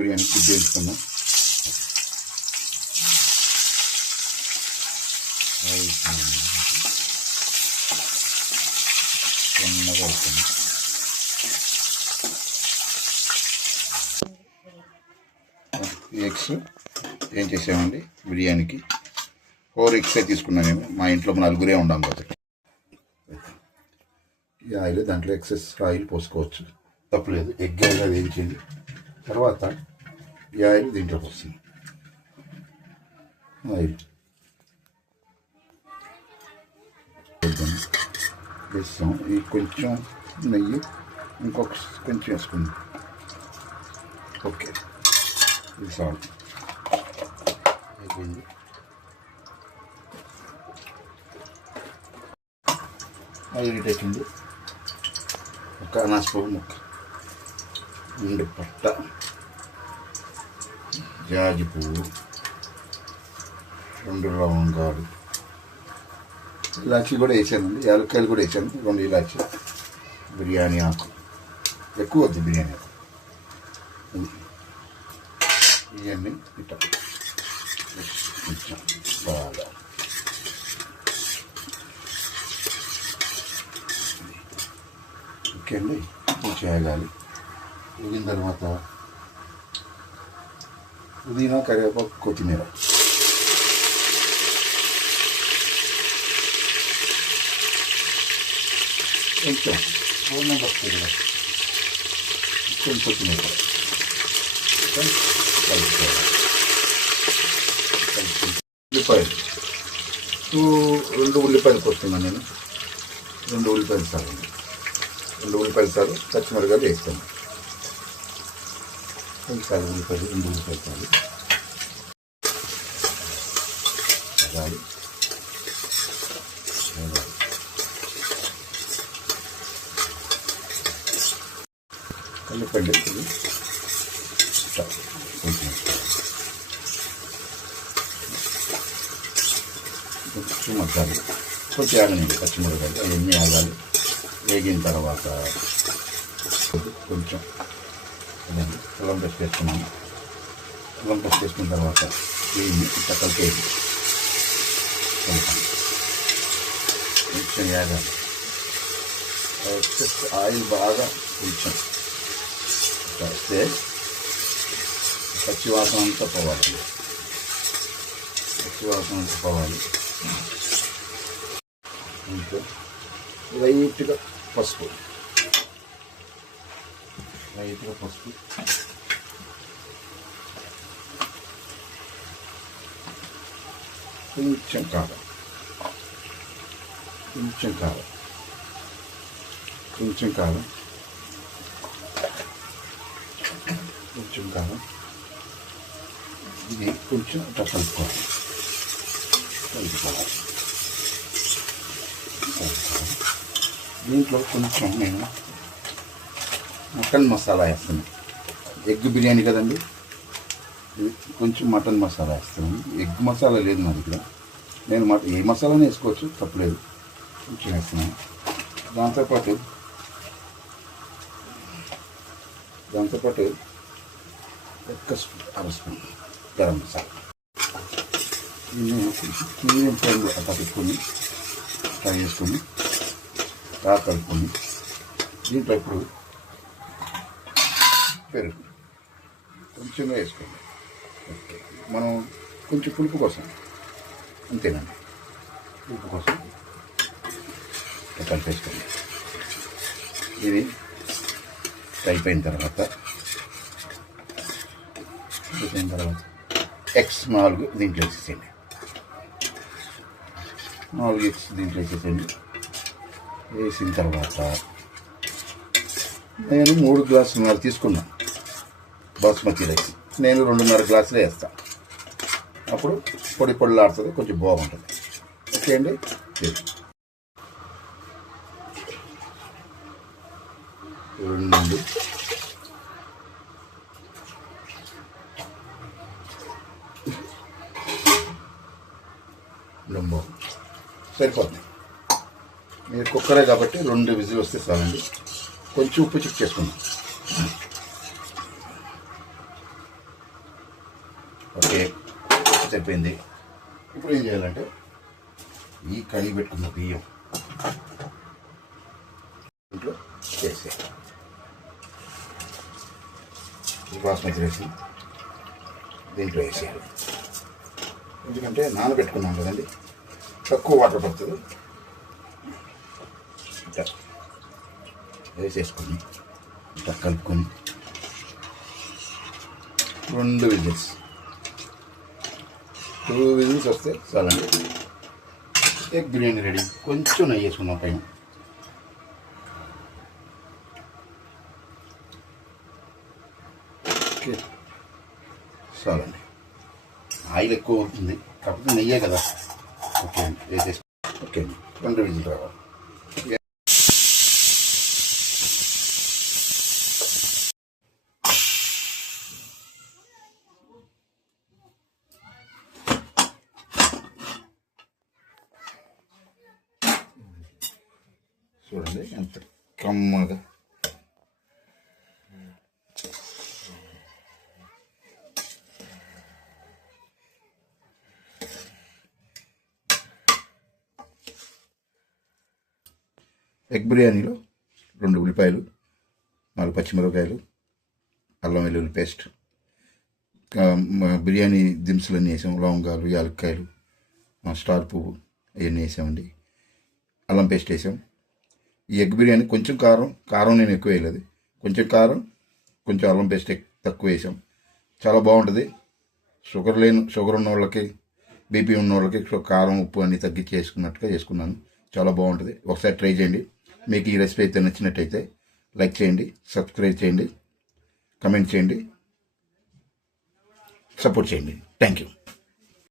బిర్యానీ గుడ్డు వేసుకుందాం. చిన్నగా అవుతుంది. ఎగ్స్ ఏం చేసామండి బిర్యానీకి 4 ఎగ్స్ తీసుకున్నాను నేను. మా ఇంట్లో 4 ఉండాం కాబట్టి. ఈ ఆయిల్ దాంట్లో ఎక్సెస్ ఆయిల్ పోసుకోవచ్చు, తప్పలేదు. ఎగ్ ఆయిల్ వేయించింది తర్వాత ఈ ఆయిల్ దీంట్లోకి వస్తుంది. ఆయిల్ వేస్తాం. ఈ కొంచెం నెయ్యి ఇంకొక కొంచెం వేసుకుందాం. ఓకే, ఇది సాల్ట్ అయిపోయింది. ఆయిల్ పెట్టింది. ఒక అనాసపువ్వు ముక్క, ఎండు పట్ట, జాజి పువ్వు, 2 లవంగాలు, ఇలాచీ కూడా వేసానండి. యాలక్కాయలు కూడా వేసాను, 2 ఇలాచీ, బిర్యానీ ఆకు. ఎక్కువ వద్దు బిర్యానీ ఆకు. ఇవన్నీ ఇట్లా బాగా ఓకే అండి. కొంచెం వేగాలి. వేగిన తర్వాత పుదీనా, కరివేపాకు, కొత్తిమీర కొంచెం పూర్ణం పడుతుంది కదా, కొంచెం కొత్తిమీర కలుపుకోవాలి. ఉల్లిపాయలు 2 ఉల్లిపాయలు కొడుతున్నాను నేను. 2 ఉల్లిపాయలు సాగు, 2 ఉల్లిపాయలు సాగు, పచ్చిమిరకాయలు వేస్తాను. సాగు ఉల్లిపాయలు, 2 ఉల్లిపాయలు సాగు అలాగే కల్లిపండి. కొంచెం మగ్గాలి, కొంచెం ఆగనండి. పచ్చిమిరకాయలు అవన్నీ ఆగాలి. వేగిన తర్వాత కొంచెం అల్లం పేస్ట్ వేసుకున్నాము. అల్లం పేస్ట్ వేసుకున్న తర్వాత దీన్ని ఇట్లా కలిపేది కొంచెం వేగాలి. ఆయిల్ బాగా కొంచెం వేస్తే పచ్చివాసన అంతా పోవాలి. పచ్చివాసన అంతా పోవాలి. ఇంకా లైట్గా పసుపు, కొంచెం కారం, కొంచెం కారం. ఇది కొంచెం అట్లా కలుపుకోవాలి. దీంట్లో కొంచెం నేను మటన్ మసాలా వేస్తాను. ఎగ్ బిర్యానీ కదండి, కొంచెం మటన్ మసాలా వేస్తాను. ఎగ్ మసాలా లేదు నా దగ్గర. నేను ఏ మసాలానే వేసుకోవచ్చు, తప్పలేదు. కొంచెం వేస్తున్నాను. దాంతోపాటు ఒక్క అర స్పూన్ గరం మసాలా. మీడియం ఫ్లేమ్లో అట్లా పెట్టుకొని ఫ్రై చేసుకొని బాగా కలుపుకొని దీంట్లో ఇప్పుడు పెరుగు కొంచెంగా వేసుకోండి. ఓకే, మనం కొంచెం పులుపు కోసం అంతేనండి. పులుపు కోసం కలిపేసుకోండి. ఇది అయిపోయిన తర్వాత ఎగ్స్ 4 దీంట్లో వేసేసేయండి. 4 ఎగ్స్ దీంట్లో వేసేసేయండి. వేసిన తర్వాత నేను 3 గ్లాసులు తీసుకున్నాను బాస్మతి రైస్. నేను 2.5 గ్లాసులు వేస్తాను. అప్పుడు పొడి పొడిలాడుతుంది, కొంచెం బాగుంటుంది. ఓకే అండి. రెండు సరిపోతుంది. మీరు కుక్కరే కాబట్టి 2 విజిల్ వస్తే చాలండి. కొంచెం ఉప్పు చెక్ చేసుకుందాం. ఓకే, సరిపోయింది. ఇప్పుడు ఏం చేయాలంటే ఈ కడిగి పెట్టుకున్న బియ్యం ఇంట్లో చేసే ఈ బాస్మతి రైస్ దీంట్లో వేసేయాలి. ఎందుకంటే నానబెట్టుకున్నాం కదండి, తక్కువ వాటర్ పడుతుంది. ఇట్లా వేసేసుకొని ఇట్లా కలుపుకొని 2 విజిల్స్, 2 విజిల్స్ వస్తే చాలండి. Egg biryani ready. కొంచెం నెయ్యి వేసుకున్నాం పైన. ఓకే, చాలండి. ఆయిల్ ఎక్కువ అవుతుంది కాకపోతే నెయ్యే కదా. ఓకే అండి, వేసేసి ఓకే అండి 2 విజిల్ రావాలి. చూడండి ఎంత కమ్మగా ఎగ్ బిర్యానీలో 2 ఉల్లిపాయలు, 4 పచ్చిమిరపకాయలు, అల్లం వెల్లుల్లి పేస్ట్, బిర్యానీ దినుసులన్నీ వేసాం. లవంగాలు, యాలక్కాయలు, స్టార్ పువ్వు అవన్నీ వేసామండి. అల్లం పేస్ట్ వేసాం. ఈ ఎగ్ బిర్యానీ కొంచెం కారం నేను ఎక్కువ వేయలేదు. కొంచెం కారం, కొంచెం అల్లం పేస్ట్ తక్కువ వేసాం. చాలా బాగుంటుంది. షుగర్ ఉన్న వాళ్ళకి, బీపీ ఉన్న వాళ్ళకి కారం, ఉప్పు అన్నీ తగ్గించి చేసుకున్నట్టుగా చేసుకున్నాను. చాలా బాగుంటుంది. ఒకసారి ట్రై చేయండి. మీకు ఈ రెసిపీ అయితే నచ్చినట్టయితే లైక్ చేయండి, సబ్స్క్రైబ్ చేయండి, కమెంట్ చేయండి, సపోర్ట్ చేయండి. Thank you.